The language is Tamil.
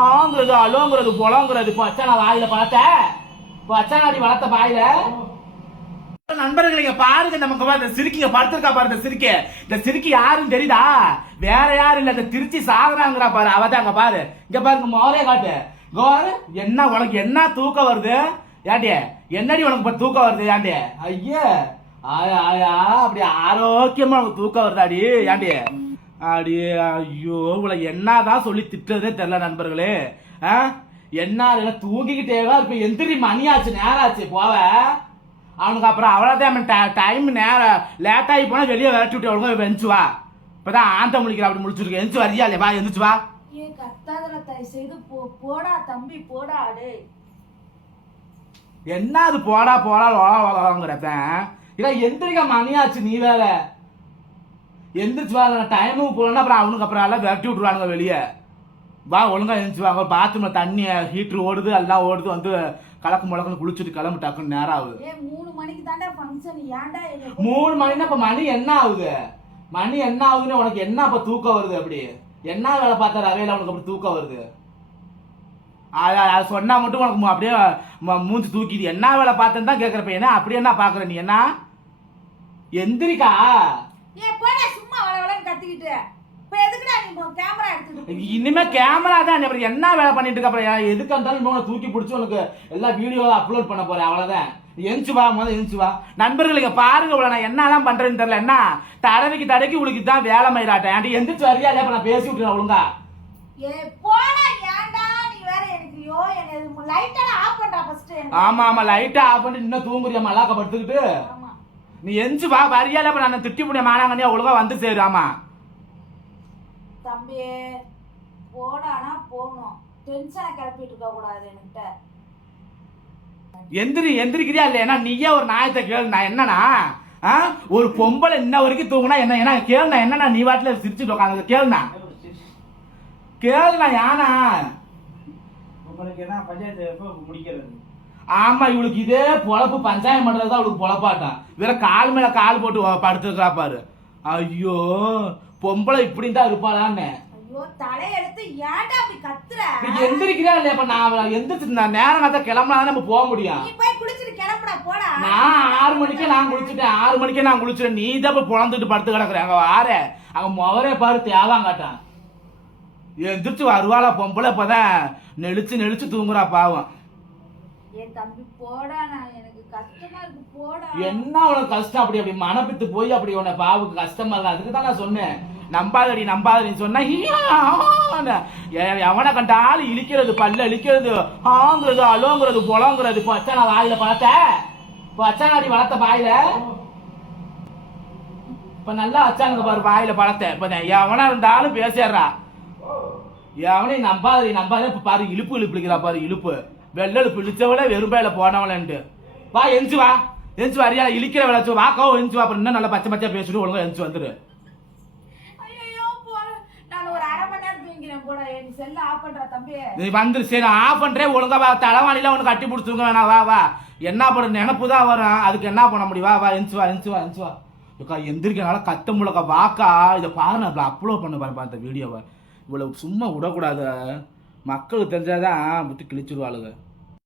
ஆங்கிறது அலோங்கிறது பொலோங்கிறது. இப்போ வாயில பார்த்த? பச்சனாடி வளர்த்த பாயில நண்பர்கள் இங்க பாருங்க நமக்கு பாரு, இந்த சிரிக்கிங்க படுத்திருக்கா பாரு இந்த சிரிக்க இந்த சிரிக்கி யாருன்னு தெரியுதா? வேற யாரும் இல்ல இந்த திருச்சி சாகுறாங்கிறா பாரு அவதான் அங்க பாரு. இங்க பாருங்க மோரே காட்டு. கோரு என்ன உனக்கு என்ன தூக்கம் வருது? ஏண்டி என்னடி உனக்கு இப்ப தூக்கம் வருது ஏண்டிய ஐயே ஆயா ஆயா அப்படி ஆரோக்கியமா உனக்கு தூக்கம் வருதாடி ஏண்டிய அடி ஐயோ இவளை என்னதான் சொல்லி திட்டுறதே தெரியல நண்பர்களே. ஆ? என்ன தூங்கிக்கிட்டே இப்ப எந்திரி மணியாச்சு நேராச்சு போவ. அவனுக்கு அப்புறம் அவ்வளோதான் டைம் நேரம் லேட் ஆகி போனால் வெளியே விரட்டி விட்டு ஒழுங்கா எந்திச்சு வா. இப்போதான் ஆந்த முழிக்கிற அப்படி முடிச்சிருக்கேன் எந்திச்சு வரியா இல்லையா? வா எந்திச்சு வா. போடா தம்பி போடா என்ன அது போடா போடா வாங்குறப்பன் இல்லை எந்திரிக்க மணியாச்சு நீ வேற. எந்திரிச்சு வா டைமுக்கு போகலன்னா அப்புறம் அவனுக்கு அப்புறம் எல்லாம் விரட்டி விட்ருவானுங்க வெளியே. வா ஒழுங்கா எழுந்துச்சு வாங்க பாத்ரூம்ல தண்ணி ஹீட்ரு ஓடுது எல்லாம் ஓடுது வந்து கலக்கு முழக்குன்னு குளிச்சுட்டு கிளம்பு டக்குன்னு நேரம் ஆகுது. மூணு மணிக்கு தாண்டா ஃபங்க்ஷன் ஏன்டா என்ன மூணு மணினா இப்ப மணி என்ன ஆகுது? மணி என்ன ஆகுதுன்னு உனக்கு என்ன அப்ப தூக்கம் வருது அப்படி? என்ன வேலை பார்த்த ரவையில உனக்கு அப்படி தூக்கம் வருது? அது அது சொன்னா மட்டும் உனக்கு அப்படியே மூஞ்சி தூக்கிது. என்ன வேலை பார்த்தேன்னு தான் கேட்குறப்ப என்ன அப்படி என்ன பார்க்குற நீ என்ன? எந்திரிக்கா? சும்மா வள வளன்னு கத்திக்கிட்டு. இப்ப எதுக்குடா நீ கேமரா இனிமே தான் அப்புறம் என்ன வேலை பண்ணிட்டு இருக்க அப்புறம் எதுக்கு இருந்தாலும் உன்னை தூக்கி பிடிச்சி உனக்கு எல்லா வீடியோவை அப்லோட் பண்ண போறேன் அவ்வளவுதான். எந்திச்சு வா முதல்ல எந்திச்சு வா. நண்பர்கள் இங்க பாருங்க இவ்வளவு நான் என்னலாம் பண்றேன்னு தெரியல. என்ன? தடவைக்கு தடவைக்கு உனக்கு தான் வேலை மயிலாட்டேன் ஆண்டி எந்திரிச்சு வரியா? இல்லையா? நான் பேசி விட்டுறேன் ஒழுங்கா. போடா ஏன்டா? நீ வேற எனக்கு யோ எனக்கு லைட் எல்லாம் ஆஃப் பண்றா ஃபர்ஸ்ட் ஆமா ஆமா லைட்டா ஆஃப் பண்ணிட்டு இன்னும் தூங்குறியா மல்லாக்க படுத்துக்கிட்டு. நீ எந்திச்சு வா வரியா இல்ல இப்ப நான் திட்டி புண்ணிய மானாங்கனியா ஒழுங்கா வந்து சேரு ஆமா தம்பி போடானா போகணும். டென்ஷனை கிளப்பிட்டு இருக்க கூடாது என்கிட்ட. எந்திரி எந்திரிக்கிறியா இல்லையா? நீயே ஒரு நாயத்தை கேளு நான் என்னன்னா ஆ? ஒரு பொம்பளை இன்ன வரைக்கும் தூங்குனா என்ன என்ன கேளுண்ணா என்னண்ணா நீ வாட்டில சிரிச்சுட்டு உட்காந்து கேளுண்ணா. கேளுண்ணா யானா? உங்களுக்கு என்ன பஞ்சாயத்து எப்போ முடிக்கிறது? ஆமா இவளுக்கு இதே பொழப்பு பஞ்சாயம் பண்றது தான் அவளுக்கு பொழப்பாட்டம் வேற கால் மேல கால் போட்டு படுத்துக்கிறா பாரு. ஐயோ பொம்பளை இப்படி தான் இருப்பாளான்னு எந்திரிக்கிறியா இல்லையா? இப்ப நான் எந்திரிச்சு நான் நேரம் காத்த கிளம்புனா நம்ம போக முடியும். நான் ஆறு மணிக்கே நான் குளிச்சுட்டேன். ஆறு மணிக்கே நான் குளிச்சுட்டேன். நீ தான் இப்ப பொழந்துட்டு படுத்து கிடக்குற. அங்க வார. அங்க முவரே பாரு தேவாங்காட்டான். எந்திரிச்சு வருவாளா பொம்பளை இப்பதான். நெளிச்சு நெளிச்சு தூங்குறா பாவம். என் தம்பி போடா நான் எனக்கு கஷ்டமா இருக்கு போடா. என்ன உனக்கு கஷ்டம்? அப்படி அப்படி மனப்பித்து போய் அப்படி உன்னை பாவுக்கு கஷ்டமா இருக்கு. அதுக்கு தான் நான் சொன்னேன். நம்பாதடி நம்பாதடி சொன்னா எ- எவனை கண்டாலும் இழிக்கிறது பல்ல இழிக்கிறது ஆங்கிறது அலோங்கிறது புலங்கிறது. பச்சை நான் வாயில பார்த்த இப்போ அச்சானாடி வளர்த்த வாயில? இப்ப நல்லா அச்சானுங்க பாரு வாயில பழத்த. இப்ப எவனா இருந்தாலும் பேசிடுறா. எவனையும் நம்பாதடி நம்பாத இப்ப பாரு இழுப்பு இழுப்பிடிக்கிறா பாரு இழுப்பு. வெள்ளல் பிடிச்சவள வெறும்பையில போனவளன்ட்டு. வா எஞ்சி வா. எஞ்சி வரியா இழிக்கிற விளைச்சு வாக்கோ எஞ்சி வா அப்புறம் இன்னும் நல்லா பச்சை பச்சையா பேசிட்டு ஒழுங்கா எஞ்சி வந்துரு. நீ வந்துரு சரி நான் ஆஃப் பண்றேன். ஒழுங்கா வா. தலைவாணில ஒன்று கட்டி பிடிச்சிருங்க வேணா. வா வா. என்ன பண்ண? நினப்பு தான் வரும். அதுக்கு என்ன பண்ண முடியும்? வா வா எஞ்சி வா எஞ்சி வா எஞ்சி வா. அக்கா எந்திரிக்கனால கத்த முழக்க வாக்கா. இதை பாரு நான் அப்லோட் பண்ண பாருப்பா அந்த வீடியோவை இவ்வளவு சும்மா விடக்கூடாது. மக்களுக்கு தெரிஞ்சாதான் முத்து கிழிச்சிருவாளுங்க.